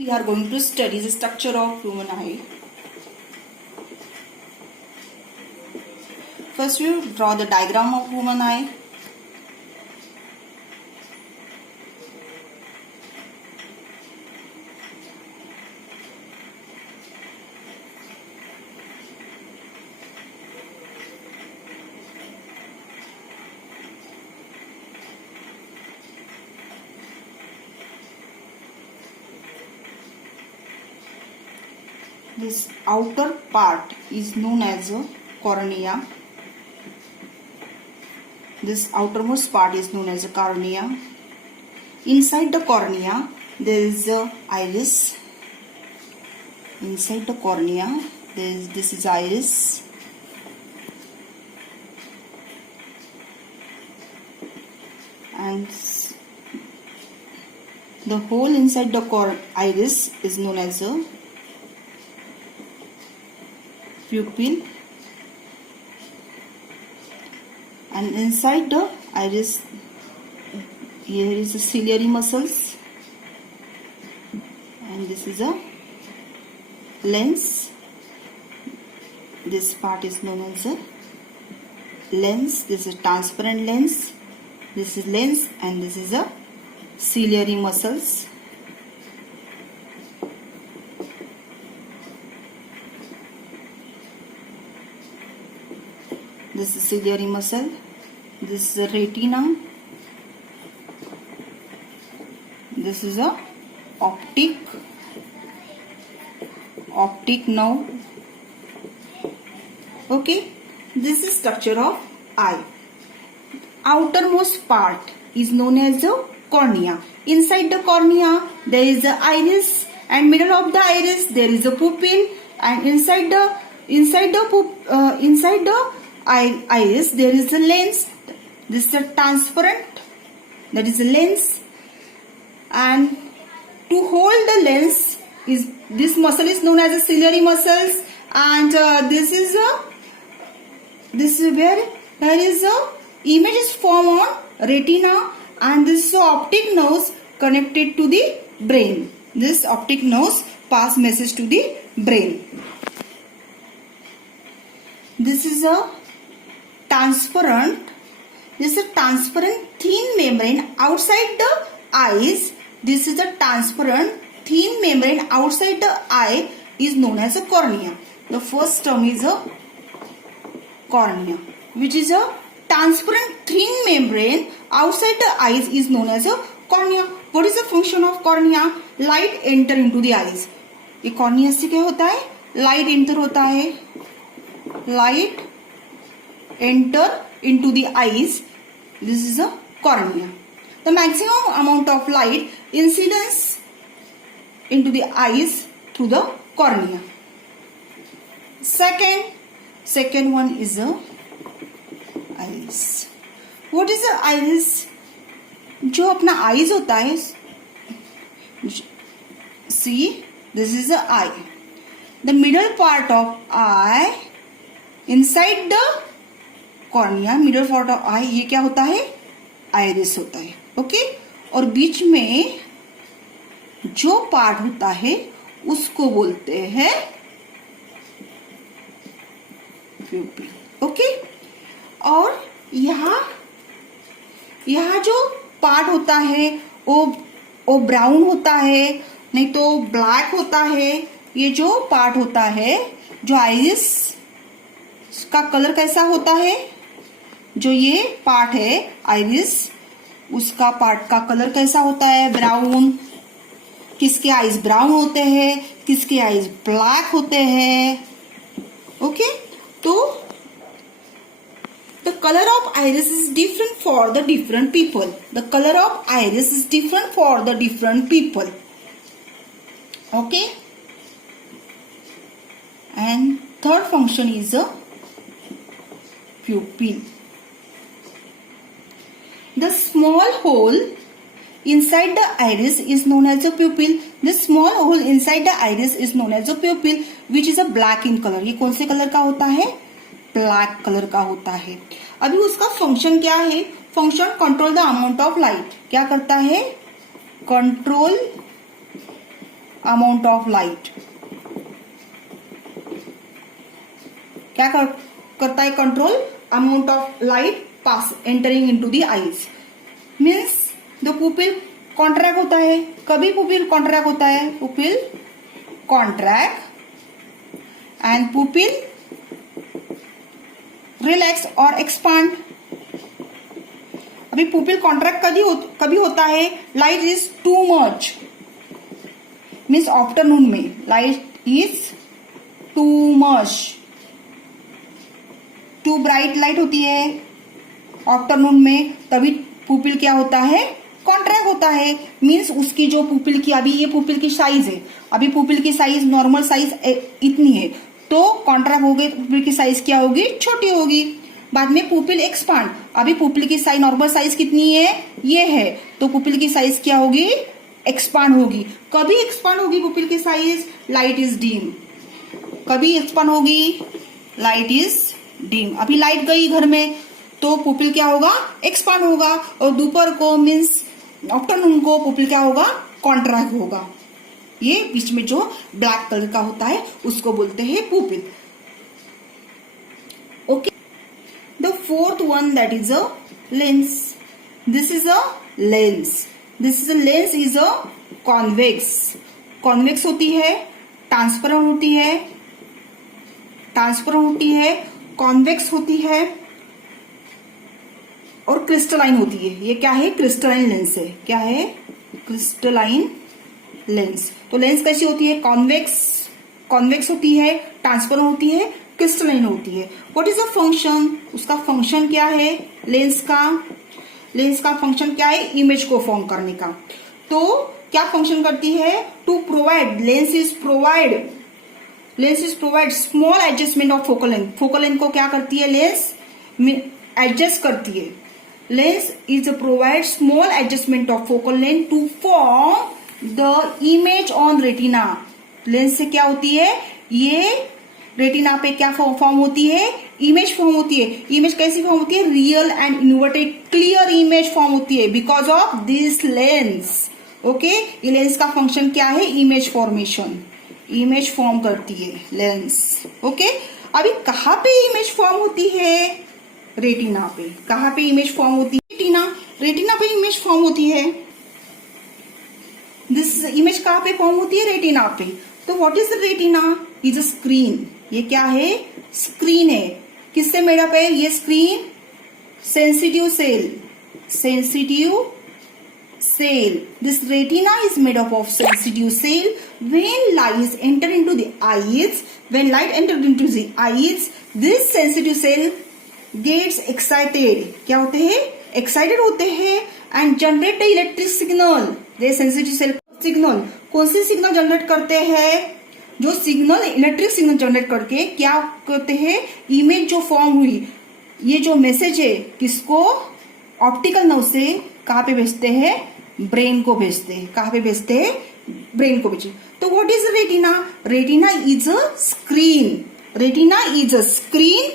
We are going to study the structure of human eye. First, we draw the diagram of human eye. This outer part is known as a cornea. This outermost part is known as a cornea. Inside the cornea, there is a iris. Inside the cornea, this is iris. And the hole inside the iris is known as a pupil, and inside the iris here is the ciliary muscles, and this is a lens. This part is known as a lens. This is a transparent lens. This is lens, and this is a ciliary muscles. This is ciliary muscle. This is a retina. This is a optic nerve. Okay, this is structure of eye. Outermost part is known as the cornea. Inside the cornea there is the iris, and middle of the iris there is a pupil, and inside the iris there is a lens. This is a transparent, that is a lens, and to hold the lens is this muscle is known as a ciliary muscles, and this is where there is a image is formed on retina, and this is optic nerves connected to the brain. This optic nerves pass message to the brain. This is a transparent thin membrane outside the eyes. This is a transparent thin membrane outside the eye is known as a cornea. The first term is a cornea, which is a transparent thin membrane outside the eyes is known as a cornea. What is the function of cornea? Light enter into the eyes. ये cornea से क्या होता है? Light enter होता है. Light enter into the eyes. This is a cornea. The maximum amount of light incidence into the eyes through the cornea. Second one is a iris. What is the iris? जो अपना eyes होता है. See, this is the eye. The middle part of eye inside the cornea, middle part of eye, ये क्या होता है? Iris होता है. ओके, और बीच में जो पार्ट होता है उसको बोलते हैं प्यूपिल. ओके, और यहाँ जो पार्ट होता है वो ब्राउन होता है, नहीं तो ब्लैक होता है. ये जो पार्ट होता है, जो आइरिस का कलर कैसा होता है? जो ये पार्ट है आइरिस, उसका पार्ट का कलर कैसा होता है? ब्राउन. किसके आईज ब्राउन होते हैं, किसके आईज ब्लैक होते हैं. ओके, तो the color of iris is different for the different people. The color of iris is different for the different people. Okay. And third function is a pupil. The small hole inside the iris is known as a pupil. This small hole inside the iris is known as a pupil, which is a black in color. ये कौन से colour का होता है? Black colour का होता है. अभी उसका फंक्शन क्या है? Function control the amount of light. क्या करता है? Control amount of light. क्या करता है control? Amount of light pass entering into the eyes. Means the pupil contract होता है। कभी पुपिल कॉन्ट्रैक्ट होता है? Pupil contract and pupil relax और एक्सपांड। अभी पुपिल कॉन्ट्रैक्ट कभी होता है? Light is too much, means afternoon में light is too much, too bright light होती है आफ्टरनून में, तभी पुपिल क्या होता है? कॉन्ट्रैक्ट होता है। मीन्स उसकी जो पुपिल की, अभी ये पुपिल की साइज है, अभी पुपिल की साइज नॉर्मल साइज इतनी है, तो कॉन्ट्रैक्ट हो गई, पुपिल की साइज क्या होगी? छोटी होगी। बाद में पुपिल एक्सपांड, अभी पुपिल की साइज नॉर्मल साइज कितनी है? ये है, तो पुपिल की साइज क्या होगी? एक्सपांड होगी। कभी एक्सपांड होगी पुपिल की साइज? Light is dim. कभी एक्सपांड होगी? Light is dim. अभी लाइट गई घर में तो पुपिल क्या होगा? एक्सपांड होगा। और दोपहर को मीन्स आफ्टरनून को पुपिल क्या होगा? कॉन्ट्रैक्ट होगा। ये बीच में जो ब्लैक कलर का होता है उसको बोलते हैं pupil. Okay, the fourth one that is a lens. This is a lens. This is a lens is a convex. Convex होती है, ट्रांसपेरेंट होती है, कॉन्वेक्स होती है और क्रिस्टलाइन होती है। ये क्या है? क्रिस्टलाइन लेंस है। क्या है? Crystalline lens. तो लेंस कैसी होती है? कॉन्वेक्स होती है, ट्रांसपेरेंट होती है, क्रिस्टलाइन होती है। What is the function? उसका फंक्शन क्या है? लेंस का फंक्शन क्या है? इमेज को फॉर्म करने का। तो क्या फंक्शन करती है? To provide, lens is provide small adjustment of focal length. Focal length को क्या करती है? लेंस एडजस्ट करती है। Lens is provide small adjustment of focal length to form the image on retina. Lens से क्या होती है? ये रेटिना पे क्या फॉर्म होती है? इमेज फॉर्म होती है। इमेज कैसी फॉर्म होती है? Real and inverted clear image form होती है because of this lens. Okay, ये लेंस का फंक्शन क्या है? Image formation. इमेज फॉर्म करती है लेंस। ओके, अभी कहाँ पे इमेज फॉर्म होती है? रेटिना पे। कहाँ पे इमेज फॉर्म होती है? रेटिना पे इमेज फॉर्म होती है। दिस इमेज कहाँ पे फॉर्म होती है? रेटिना पे। तो what is the retina? Is a screen. ये क्या है? स्क्रीन है। किससे मेड अप है ये screen? Sensitive cell. This retina is made up of sensitive cell. When light enter into the eyes, this sensitive cell gets excited. क्या होते हैं? Excited होते हैं and generate the electric signal. ये sensitive cell signal कौन C signal generate करते हैं? जो सिग्नल इलेक्ट्रिक सिग्नल जनरेट करके क्या करते हैं? इमेज जो फॉर्म हुई, ये जो मैसेज है किसको? ऑप्टिकल नर्व से कहाँ पे भेजते हैं? ब्रेन को भेजते हैं। कहाँ पे भेजते हैं? ब्रेन को भेजते। तो what is retina? Retina is a screen.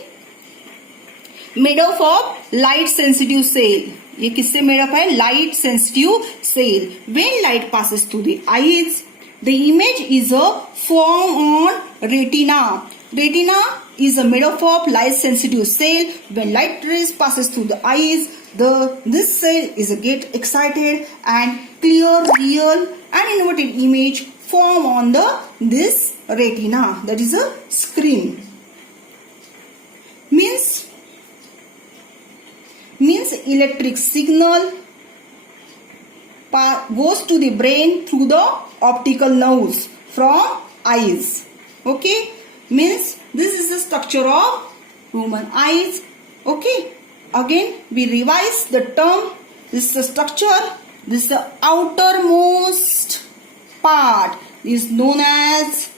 Made up of light sensitive cell. ये किससे मेड अप है? Light sensitive cell. When light passes through the eyes, the image is a form on retina. Retina is made up of light sensitive cell. When light rays passes through the eyes, this cell is get excited and clear, real and inverted image form on this retina. That is a screen. Means electric signal goes to the brain through the optical nerves from eyes. Okay, means this is the structure of human eyes. Okay, again we revise the term. This is the structure. This is the outermost part is known as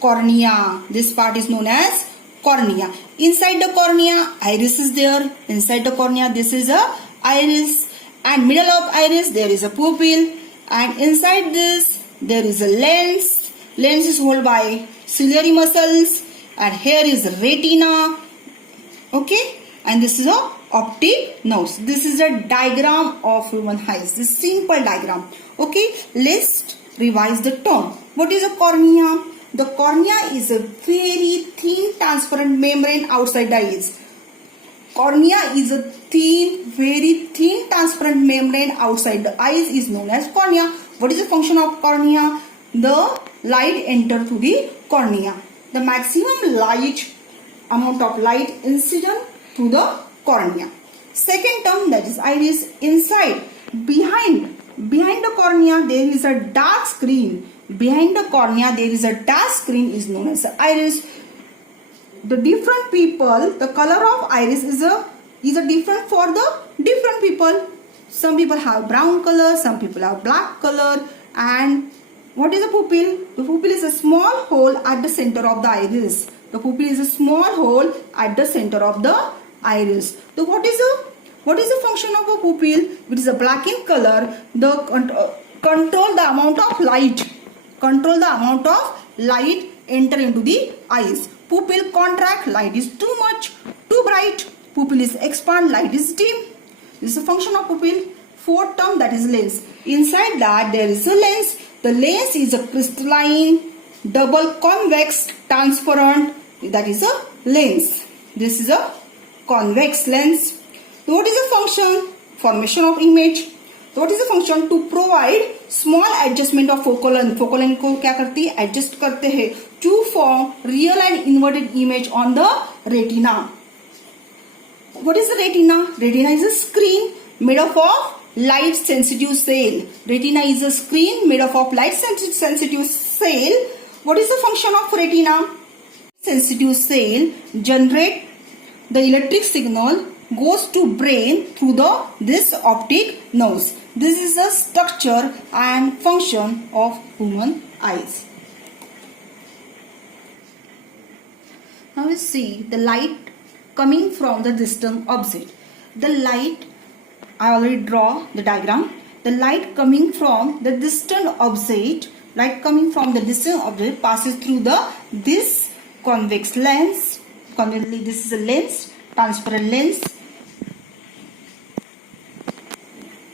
cornea. This part is known as cornea. Inside the cornea, iris is there. Inside the cornea, this is a iris, and middle of iris there is a pupil, and inside this there is a lens. Lens is held by ciliary muscles, and here is the retina. Okay, and this is a optic nerves. This is a diagram of human eyes. This simple diagram. Okay, let's revise the term. What is a cornea? The cornea is a very thin transparent membrane outside the eyes. Cornea is a thin, very thin transparent membrane outside the eyes is known as cornea. What is the function of cornea? The light enter through the cornea. The maximum light, amount of light incident through the cornea. Second term, that is iris. Inside, behind the cornea there is a dark screen. Behind the cornea there is a dark screen is known as the iris. The different people, the color of iris is a different for the different people. Some people have brown color, some people have black color. And what is a pupil? The pupil is a small hole at the center of the iris. The pupil is a small hole at the center of the iris. So what is the function of a pupil? It is a black in color. The control the amount of light. Control the amount of light enter into the eyes. Pupil contract, light is too much, too bright. Pupil is expand, light is dim. This is a function of pupil. Fourth term, that is lens. Inside that there is a lens. The lens is a crystalline, double convex, transparent. That is a lens. This is a convex lens. So what is the function? Formation of image. So what is the function? To provide small adjustment of focal length. Focal length को क्या करती है? Adjust करते हैं to form real and inverted image on the retina. What is the retina? Retina is a screen made up of light sensitive cell. Retina is a screen made up of light sensitive cell. What is the function of retina? Sensitive cell generate the electric signal, goes to brain through this optic nerves. This is the structure and function of human eyes. Now we see the light coming from the distant object. The light, I already draw the diagram. The light coming from the distant object, passes through this convex lens. This is a lens, transparent lens.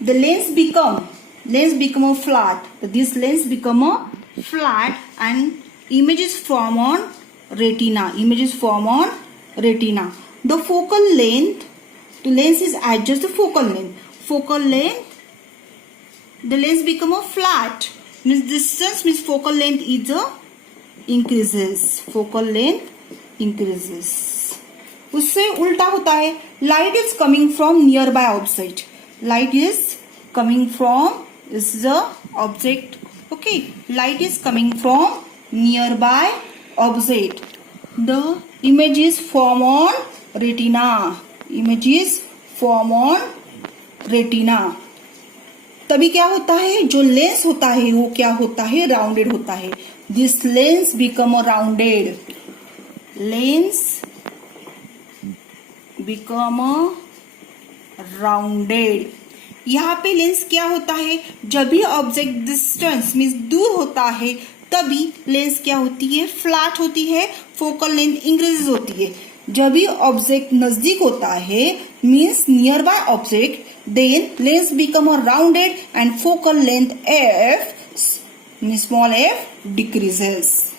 The lens become a flat. This lens become a flat and images form on retina. The focal length, the lens is adjust the focal length. The lens become a flat. Means distance means focal length is increases. Focal length increases. उससे उल्टा होता है. Light is coming from nearby object. Light is coming from, this is a object. Okay, light is coming from nearby object. The images form on retina. तभी क्या होता है? जो lens होता है वो क्या होता है? राउंडेड होता है. This lens become a rounded. Lens become a rounded. यहाँ पे लेंस क्या होता है? जब भी ऑब्जेक्ट डिस्टेंस मीन्स दूर होता है तभी लेंस क्या होती है? फ्लैट होती है. फोकल लेंथ इंक्रीज होती है. जब भी ऑब्जेक्ट नजदीक होता है means nearby object, then lens become a rounded and focal length f small f decreases.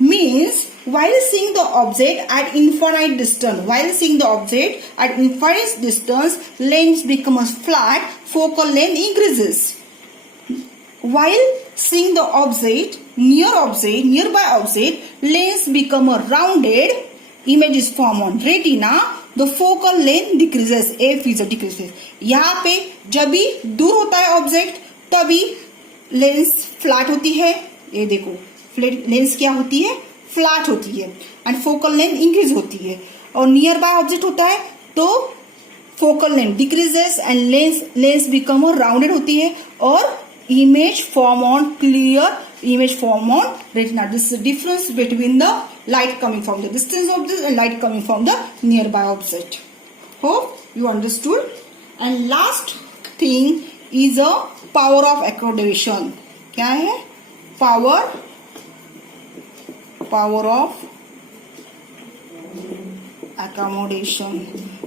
Means while seeing the object at infinite distance, lens becomes flat, focal length increases. While seeing the object, nearby object, lens become a rounded, image is formed on retina, the focal length decreases, f is a decreases. यहाँ पे जब भी दूर होता है object तभी lens flat होती है. ये देखो लेंस क्या होती है? फ्लैट होती है एंड फोकल लेंथ इंक्रीज होती है. और नियर बाय ऑब्जेक्ट होता है तो focal length decreases and lens become और राउंडेड होती है और image form on retina. This is the difference between the light coming from the distance object and light coming from the nearby object. Hope you understood. And last thing is a power of accommodation. क्या है? Power of accommodation.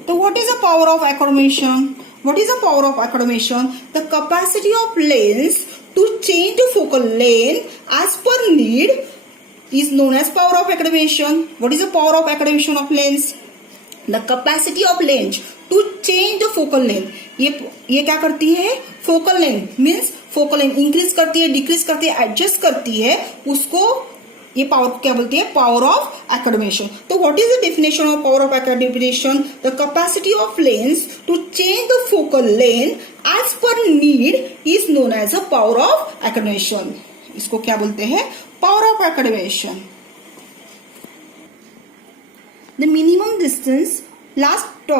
So what is the power of accommodation? What is the power of accommodation? The capacity of lens to change the focal length as per need is known as power of accommodation. What is the power of accommodation of lens? The capacity of lens to change the focal length. ये क्या करती है? Focal length means focal length increase करती है, decrease करती है, adjust करती है, उसको ये पावर क्या बोलती है? Power of accommodation. तो what is the definition of power of accommodation? The capacity of lens to change the focal length as per need is known as a power of accommodation. इसको क्या बोलते हैं? Power of accommodation. The minimum distance, last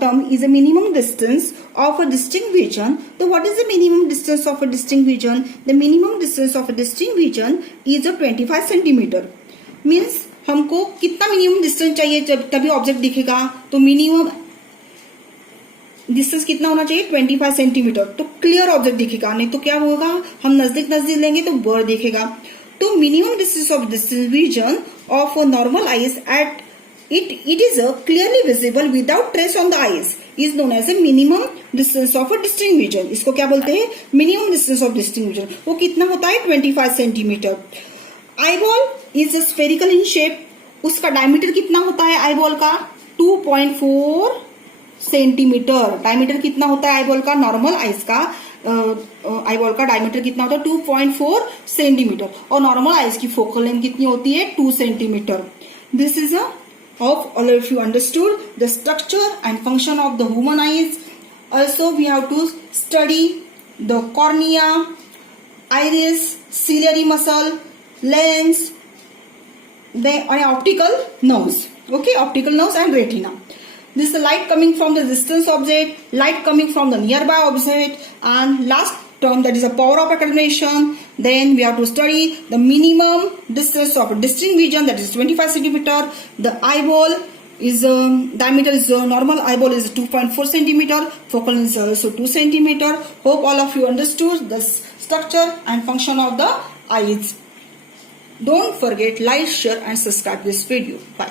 term is a minimum distance of a distinct vision. So what is the minimum distance of a distinct vision? The minimum distance of a distinct vision is a 25 centimeter. Means हमको कितना minimum distance चाहिए जब तभी object दिखेगा? तो minimum distance कितना होना चाहिए? 25 सेंटीमीटर. तो क्लियर ऑब्जेक्ट दिखेगा, नहीं तो क्या होगा? हम नजदीक नजदीक लेंगे तो ब्लर दिखेगा. तो minimum distance of distance vision of normal eyes at it is clearly visible without trace on the eyes is known as a minimum distance of a distinct vision. इसको क्या बोलते हैं? minimum distance of distinct vision. वो कितना होता है? 25 centimetre. eyeball is spherical in shape. उसका diameter कितना होता है आईबॉल का? 2.4 सेंटीमीटर. डायमीटर कितना होता है आईबॉल का? नॉर्मल आइज का आईबॉल का डायमीटर कितना होता है? 2.4 सेंटीमीटर. और नॉर्मल आइज की फोकल लेंथ कितनी होती है? 2 centimetre. This is a of all of you understood the structure and function of the human eyes. Also we have to study the cornea, iris, ciliary muscle, lens, the optical nerves. Okay, optical nerves and retina. This is the light coming from the distant object, light coming from the nearby object, and last term, that is a power of accommodation. Then we have to study the minimum distance of a distinct vision, that is 25 centimeter. The eyeball is diameter is normal eyeball is 2.4 centimeter. Focal length is also 2 centimeter. Hope all of you understood the structure and function of the eyes. Don't forget like, share and subscribe this video. Bye.